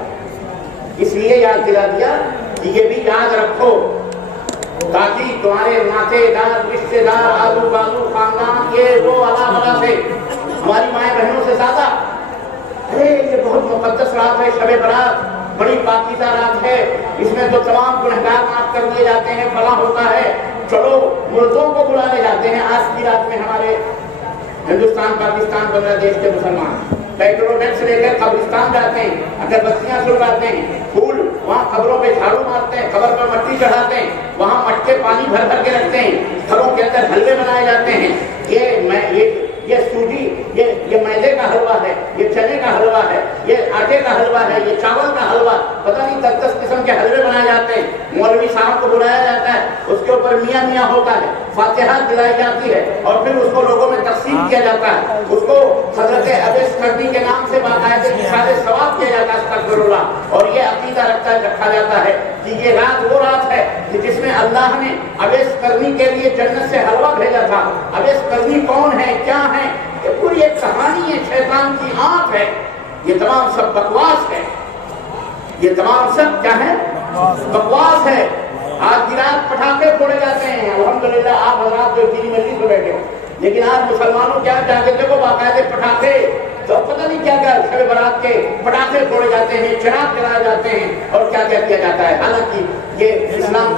اس لیے یاد دلا دیا کہ یہ بھی یاد رکھو تاکہ تمہارے ناطے دار، رشتے دار، آلو بازو، خاندان، یہ وہ اللہ بلا سے، ہماری مائیں بہنوں سے زیادہ، ارے یہ بہت مقدس رات ہے، شب برات بڑی پاکیزہ رات ہے، اس میں تو تمام گنہگار معاف کر دیے جاتے ہیں، فلاں ہوتا ہے، چلو مردوں کو بلانے جاتے ہیں۔ آج کی رات میں ہمارے ہندوستان، پاکستان، بنگلہ دیش کے مسلمان پیٹرونیٹ لے کر قبرستان جاتے ہیں، اگر بستیاں سلگاتے ہیں، پھول وہاں قبروں پہ جھاڑو مارتے ہیں، قبر پر مٹی چڑھاتے ہیں، وہاں مٹکے پانی بھر بھر کے رکھتے ہیں، گھروں کے اندر حلوے بنائے جاتے ہیں۔ یہ سوجی، یہ میدے کا حلوہ ہے، یہ چنے کا حلوہ ہے، یہ آٹے کا حلوہ ہے، یہ چاول کا حلوہ، پتہ نہیں 10 قسم کے حلوے بنائے جاتے ہیں۔ مولوی صاحب کو بلایا جاتا ہے، اس کے اوپر میاں میاں ہوتا ہے، فاتحہ دلائی جاتی ہے، اور پھر اس کو لوگوں میں تقسیم کیا جاتا ہے، اس کو حضرت ابیس کرنی کے نام سے باقاعدہ اشارے ثواب کیا جاتا ہے، استغفر اللہ۔ اور یہ عقیدہ رکھا جاتا ہے کہ یہ رات وہ رات ہے کہ جس میں اللہ اللہ نے اویس کرنی کے لیے جنت سے حلوہ بھیجا تھا. اویس کرنی کون ہے, کیا ہے, یہ پوری ایک کہانی ہے, شیطان کی آنکھ ہے. یہ تمام سب بکواس ہے, یہ تمام سب کیا ہے, بکواس ہے. آج کی رات پٹاخے پھوڑے جاتے ہیں. الحمدللہ آپ حضرات جو دینی مجلس میں بیٹھے ہو, لیکن آج مسلمانوں کیا جاتے دیکھو باقاعدے پٹاخے, تو پتہ نہیں کیا کیا شب برات کے پٹاخے پھوڑے جاتے ہیں, چراغ جلائے جاتے ہیں, اور کیا کیا کیا جاتا ہے. حالانکہ یہ اسلام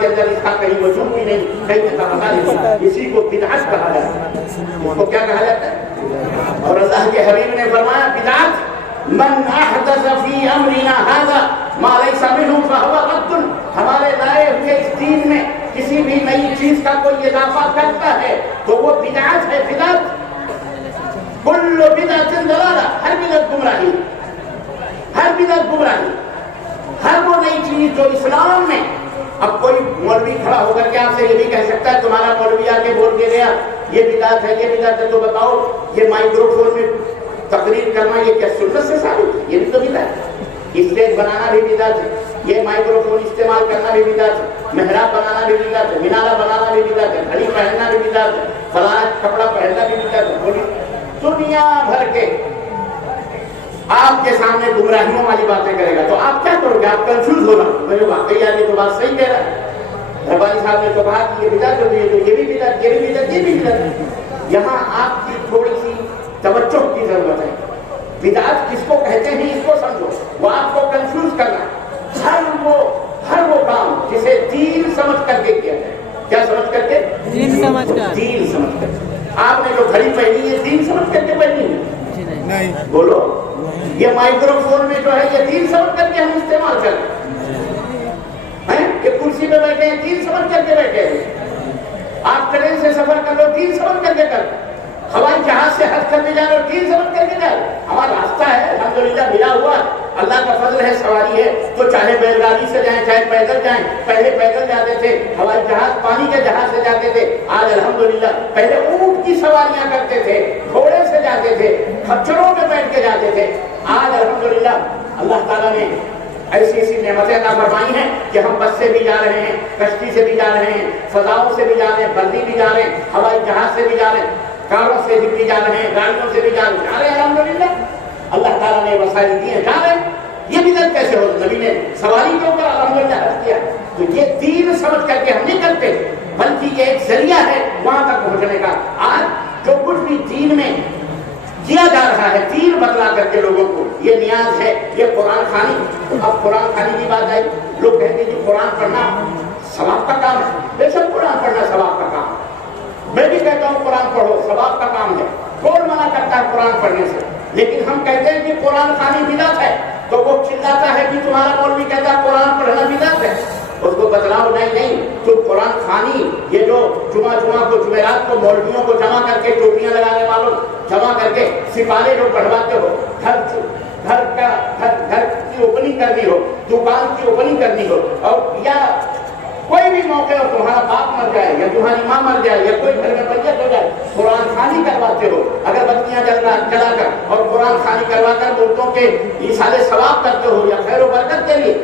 کے اندر اس کا کہیں وجود بھی نہیں, کہیں پتہ نہیں. اسی کو بدعت کہا جاتا ہے. اس کو کیا کہا جاتا ہے؟ اور اللہ کے حبیب نے فرمایا بدعت من احدث فی امرنا ھذا ما لیس منہ فہو رد. ہمارے لائے ہوئے اس دین میں کسی بھی نئی چیز کا کوئی اضافہ کرتا ہے تو وہ بدعت ہے. بدعت کل بدعت ضلالہ, ہر بدعت گمراہی, ہر بدعت گمراہی. ہر وہ نئی چیز جو اسلام میں, اب کوئی مولوی کھڑا ہو کر کے آپ سے یہ بھی کہہ سکتا ہے تمہارا مولوی آ کے بول کے گیا یہ بدعت ہے, یہ بدعت ہے, تو بتاؤ یہ مائکرو فون میں تقریر کرنا یہ کیا سنت سے ثابت ہے؟ یہ بھی تو بدعت ہے. اسٹیج بنانا بھی بدعت ہے, یہ مائکرو فون استعمال کرنا بھی بدعت ہے, محراب بنانا بھی بدعت ہے, مینارہ بنانا بھی بدعت ہے, گھڑی پہننا بھی بدعت ہے, فلاں کپڑا پہننا بھی بدعت ہے. بولی دنیا بھر کے آپ کے سامنے گمراہیوں والی باتیں کرے گا تو آپ کیا کرو گے؟ آپ کنفیوز ہوگا. مجھے واقعی یاد ہے تو بات صحیح کہہ رہا ہے. ربانی صاحب نے تو کہا کہ یہ بدعت ہوتی ہے, تو یہ بھی بدعت, یہ بھی بدعت, یہ بھی بدعت. یہاں آپ کی تھوڑی سی توجہ کی ضرورت ہے. بدعت کس کو کہتے ہیں اس کو سمجھو, وہ آپ کو کنفیوز کرنا. ہر وہ کام جسے دین سمجھ کر کے کیا جائے. کیا سمجھ کر کے؟ دین سمجھ کر. دین سمجھ کر. آپ نے جو گھڑی پہنی ہے دین سمجھ کر کے پہنی ہے؟ نہیں. بولو. یہ مائکرو فون میں جو ہے یہ دین سمجھ کر کے ہم استعمال کریں ہیں کہ کرسی پہ بیٹھے ہیں دین سمجھ کر کے بیٹھے ہیں. آپ ٹرین سے سفر کر لو دین سمجھ کر کے کر, ہوائی جہاز سے حج کرنے جا رہے ہو دین سمجھ کر کے جائے. ہمارا راستہ ہے الحمدللہ ملا ہوا, اللہ کا فضل ہے, سواری ہے, تو چاہے بیل گاڑی سے جائیں چاہے پیدل جائیں. پہلے پیدل جاتے تھے, ہوائی جہاز پانی کے جہاز سے جاتے تھے. آج الحمدللہ پہلے اونٹ کی سواریاں کرتے تھے, گھوڑے سے جاتے تھے, کھچروں میں بیٹھ کے جاتے تھے. آج الحمدللہ اللہ تعالیٰ نے ایسی ایسی نعمتیں عطا فرمائی ہیں کہ ہم بس سے بھی جا رہے ہیں, کشتی سے بھی جا رہے ہیں, فضاؤں سے بھی جا رہے ہیں, بلدی بھی جا رہے ہیں, ہوائی جہاز سے بھی جا رہے ہیں, کاروں سے بھی جا رہے ہیں, گاڑیوں سے بھی جا رہے ہیں. الحمدللہ اللہ تعالیٰ نے وسائل دیے, جا رہے ہیں. یہ بدعت کیسے ہو؟ نبی نے سواری کے اوپر الحمدللہ حج کیا. تو یہ دین سمجھ کر کے ہم نہیں کرتے, بلکہ یہ ایک ذریعہ ہے وہاں تک پہنچنے کا. آج جو کچھ بھی دین میں کیا جا رہا ہے دین بتلا کر کے لوگوں کو, یہ نیاز ہے, یہ قرآن خوانی. اب قرآن خوانی کی بات آئی, لوگ کہتے ہیں کہ قرآن پڑھنا ثواب کا کام ہے. بے شک قرآن پڑھنا ثواب کا کام ہے, میں بھی کہتا ہوں قرآن پڑھو, ثواب کا کام ہے. کون منع کرتا ہے قرآن پڑھنے سے؟ لیکن ہم کہتے ہیں کہ قرآن خوانی بدعت ہے, تو وہ چلاتا ہے کہ تمہارا مولوی کہتا ہے قرآن پڑھنا بدعت ہے. اس کو بتلاؤ نہیں تو قرآن خوانی یہ جو جمعہ کو جمعرات کو مولویوں کو جمع کر کے ٹوپیاں لگانے والوں جمع کر کے سپارے جو پڑھواتے ہو, گھر کی اوپننگ کرنی ہو, دکان کی اوپننگ کرنی ہو, اور یا کوئی بھی موقع ہو, تمہارا باپ مر جائے یا تمہاری ماں مر جائے یا کوئی گھر میں بچت ہو جائے, قرآن خوانی کرواتے ہو, اگر بتیاں جلا کر اور قرآن خوانی کروا کر مردوں کے ایصال ثواب کرتے ہو یا خیر و برکت کے لیے,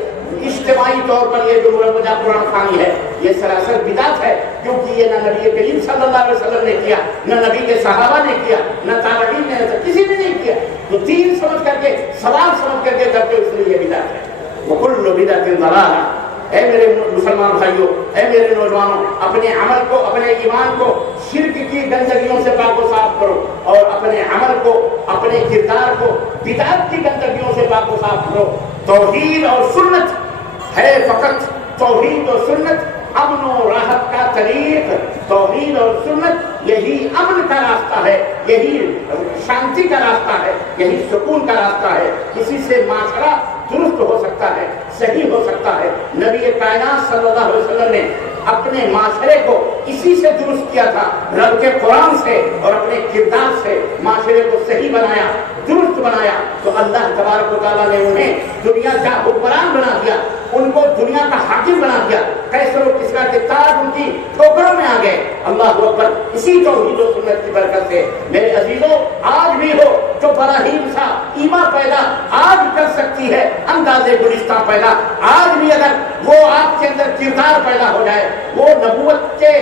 اجتماعی طور پر یہ جو مرمجہ قرآن خوانی ہے یہ سراسر بدعت ہے. کیونکہ یہ نہ نبی کریم صلی اللہ علیہ وسلم نے کیا, نہ نبی کے صحابہ نے کیا, نہ تابعین نے, کسی نے نہیں کیا. تو دین سمجھ کر کے, ثواب سمجھ کر کے کرتے ہو, اس لیے یہ بدعت ہے. وَكُلُّ بِدْعَةٍ ضَلَالَةٍ. اے میرے مسلمان بھائیوں, اے میرے نوجوانوں, اپنے عمل کو, اپنے ایمان کو شرک کی گندگیوں سے پاک و صاف کرو, اور اپنے عمل کو, اپنے کردار کو بدعت کی گندگیوں سے پاک و صاف کرو. توحید اور سنت ہے, فقط توحید اور سنت امن و راحت کا طریق. توحید اور سنت یہی امن کا راستہ ہے, یہی شانتی کا راستہ ہے, یہی سکون کا راستہ ہے. اسی سے معاشرہ درست ہو سکتا ہے, صحیح ہو سکتا ہے. نبی کائنات صلی اللہ علیہ وسلم نے اپنے معاشرے کو اسی سے درست کیا تھا, رب کے قرآن سے اور اپنے کردار سے معاشرے کو صحیح بنایا, درست بنایا. تو اللہ تبارک و تعالیٰ نے انہیں دنیا کا حکمران بنا دیا, ان کو دنیا کا حاکم بنا دیا. کیسر و کسریٰ کے تاج ان کی ٹھوکروں میں آ گئے. اللہ اکبر. اسی توحید و سنت کی برکت سے میرے عزیزوں, آج بھی ہو جو براہیم سا ایمان پیدا آج کر سکتی ہے, انداز گلستہ پیدا آج بھی اگر وہ آپ کے اندر کردار پیدا ہو جائے، وہ نبوت کے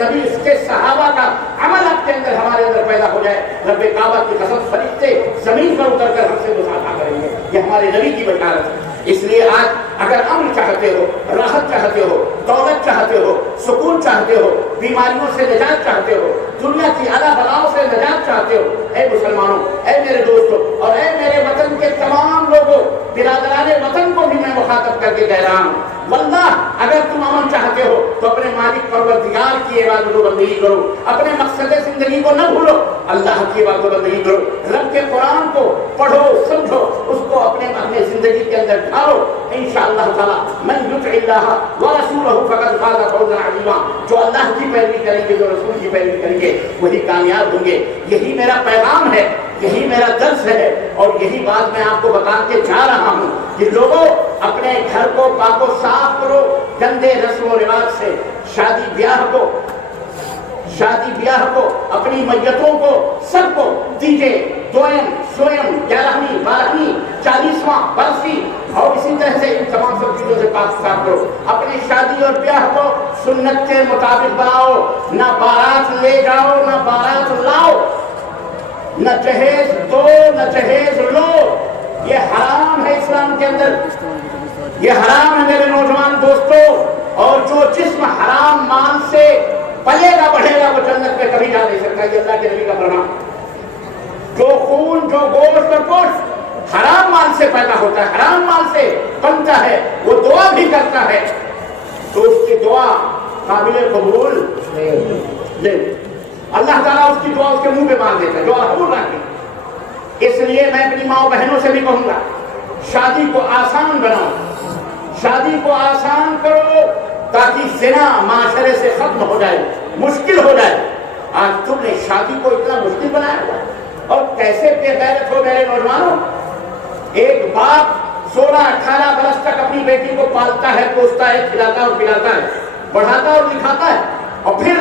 نبی اس کے صحابہ کا عمل آپ کے اندر ہمارے اندر پیدا ہو جائے، رب کعبہ کی قسم فرشتے زمین پر اتر کر ہم سے مصافحہ کریں گے۔ یہ ہمارے نبی کی بشارت ہے۔ اس لیے آج اگر امن چاہتے ہو، راحت چاہتے ہو، دولت چاہتے ہو، سکون چاہتے ہو، بیماریوں سے نجات چاہتے ہو، دنیا کی اعلیٰ بلاؤں سے نجات چاہتے ہو، اے مسلمانوں، اے میرے دوستوں اور اے میرے وطن کے تمام لوگوں، برادران وطن کو بھی میں مخاطب کر کے کہہ رہا ہوں، واللہ اگر تم امن چاہتے ہو تو اپنے مالک پروردگار کی عبادت و بندگی کرو، اپنے مقصد زندگی کو نہ بھولو، اللہ کی عبادت و بندگی کرو، رب کے قرآن کو پڑھو، سمجھو، اس کو اپنے زندگی کے اندر ڈھالو، انشاءاللہ تعالی من یطع اللہ ورسولہ فقد فاز فوزا عظیما۔ جو اللہ کی پیروی کریں گے، جو رسول کی پیروی کریں گے، وہی کامیاب ہوں گے۔ یہی میرا پیغام ہے، یہی میرا درس ہے، اور یہی بات میں آپ کو بتا کے جا رہا ہوں کہ لوگوں اپنے گھر کو پاک و صاف کرو گندے رسم و رواج سے، شادی بیاہ کو اپنی میتوں کو سب کو دیجے، دوئم سوئم 11ویں 12ویں 40واں برسی اور اسی طرح سے ان تمام سب چیزوں سے پاک صاف کرو۔ اپنی شادی اور بیاہ کو سنت کے مطابق بناؤ، نہ بارات لے جاؤ نہ بارات لاؤ، نہ جہیز دو نہ جہیز لو، یہ حرام ہے اسلام کے اندر، یہ حرام ہے میرے نوجوان دوستوں۔ اور جو جسم حرام مال سے پلے گا بڑھے گا وہ جنت میں کبھی جا نہیں سکتا، یہ اللہ کے نبی کا فرمان۔ جو خون جو گوشت اور گوشت حرام مال سے پیدا ہوتا ہے، حرام مال سے بنتا ہے، وہ دعا بھی کرتا ہے تو اس کی دعا قابل قبول نہیں، اللہ تعالیٰ اس کی دعا اس کے منہ پہ مار دیتا ہے جو قبول نہ کی۔ اس لیے میں اپنی ماں بہنوں سے بھی کہوں گا، شادی کو آسان بناؤ، شادی کو آسان کرو تاکہ زنا معاشرے سے ختم ہو جائے، مشکل ہو جائے۔ آج تم نے شادی کو اتنا مشکل بنایا ہوا، اور کیسے بے غیرت ہو میرے نوجوانوں۔ ایک باپ 16-18 برس تک اپنی بیٹی کو پالتا ہے، پوستا ہے، کھلاتا اور پلاتا ہے، پڑھاتا اور لکھاتا ہے، اور پھر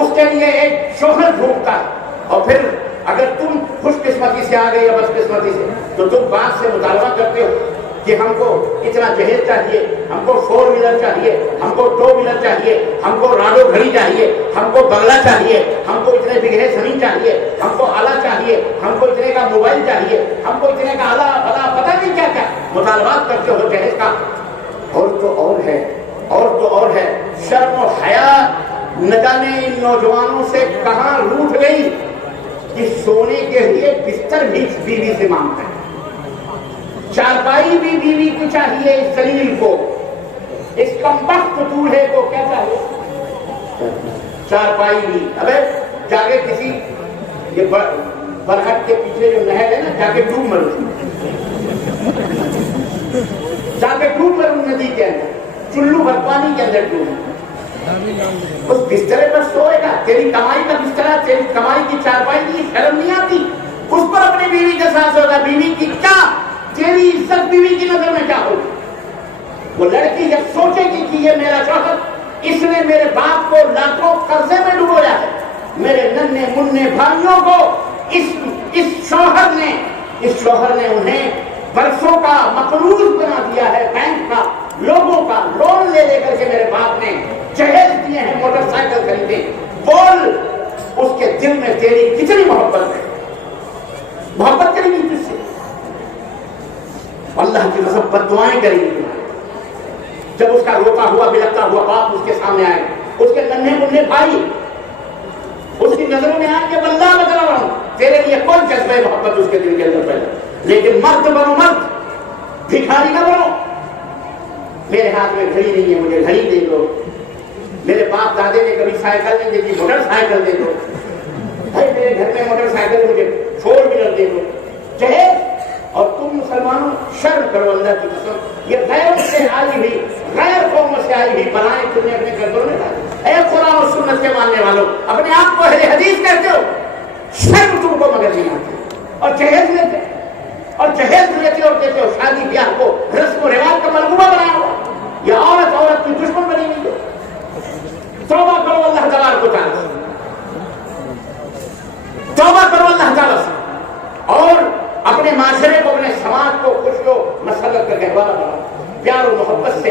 اس کے لیے ایک شوہر ڈھونڈتا ہے، اور پھر اگر تم خوش قسمتی سے آ گئے یا بد قسمتی سے تو تم باپ سے مطالبہ کرتے ہو کہ ہم کو اتنا جہیز چاہیے، ہم کو 4 ویلر چاہیے، ہم کو 2 ویلر چاہیے، ہم کو راڈو گھڑی چاہیے، ہم کو بنگلہ چاہیے، ہم کو اتنے بگھے زمین چاہیے، ہم کو آلہ چاہیے، ہم کو اتنے کا موبائل چاہیے، ہم کو اتنے کا آلہ بلا پتہ نہیں کیا کیا مطالبات کرتے ہو جہیز کا۔ اور تو اور ہے، اور تو اور ہے، شرم و حیا نہ جانے ان نوجوانوں سے کہاں روٹھ گئی کہ سونے کے لیے بستر بھی بیوی سے مانگتا ہے، چارپائی بھی بیوی کو چاہیے، اس ذلیل کو، اس کمبخت دولہے کو کیا چاہیے؟ چارپائی بھی۔ ابے جا کے کسی یہ برہٹ کے پیچھے جو نہر ہے نا، جا کے ڈوب مرو، جا کے ڈوب مرو ندی کے اندر، چلو بھر پانی کے اندر ڈوب، اس بسترے پر سوئے گا، تیری کمائی کا بسترا، تیری کمائی کی چارپائی کی شرم نہیں آتی؟ اس پر اپنی بیوی کے ساتھ ہوگا، بیوی کی کیا تیری عزت بیوی کی نظر میں کیا ہوگی؟ وہ لڑکی جب سوچے گی کہ یہ میرا شوہر، اس نے میرے باپ کو لاکھوں قرضے میں ڈبویا ہے، میرے ننھے منھے بھائیوں کو اس شوہر نے انہیں برسوں کا مقروض بنا دیا ہے، بینک کا، لوگوں کا لون لے لے کر کے میرے باپ نے جہیز دیے ہیں، موٹر سائیکل خریدے۔ بول اس کے دل میں تیری کتنی محبت ہے، محبت کریں گی تجھ سے؟ اللہ کی قسم بد دعائیں کریں گی۔ جب اس کا روتا ہوا بلکتا ہوا باپ اس کے سامنے آئے، اس کے ننھے منھے بھائی اس کی نظروں میں آئے کہ واللہ بتا رہا ہوں تیرے لیے کوئی جذبہ محبت اس کے دل کے اندر پیدا، لیکن مرد بنو، مرد، بھکاری نہ بنو۔ میرے ہاتھ میں گھڑی نہیں ہے، مجھے گھڑی دے دو، میرے باپ دادے نے کبھی سائیکل نہیں دیکھی، موٹر سائیکل دے دو، بھائی میرے گھر میں موٹر سائیکل، مجھے 4 ویلر دے دو، جہیز۔ اور تم مسلمانوں شرم کرو اللہ کی قسم، یہ غیر سے آئی ہوئی، غیر قوم سے آئی ہوئی بلائیں تم نے اپنے گھروں میں ڈالی۔ اے قرآن و سنت کے ماننے والوں، اپنے آپ کو اہل حدیث کہتے ہو، شرم تم کو مگر نہیں آتی، اور جہیز لیتے اور کہتے ہو شادی بیاہ کو رسم و رواج کا ملغوبہ بنایا ہوا، یا عورت کی دشمن بنی ہوئی ہو۔ توبہ کرو اللہ تعالیٰ کو تعالیٰ، توبہ کرو اللہ تعالیٰ سے، اور اپنے معاشرے کو، اپنے سماج کو خوشی و مسرت کا گہوارہ بناؤ، پیار و محبت سے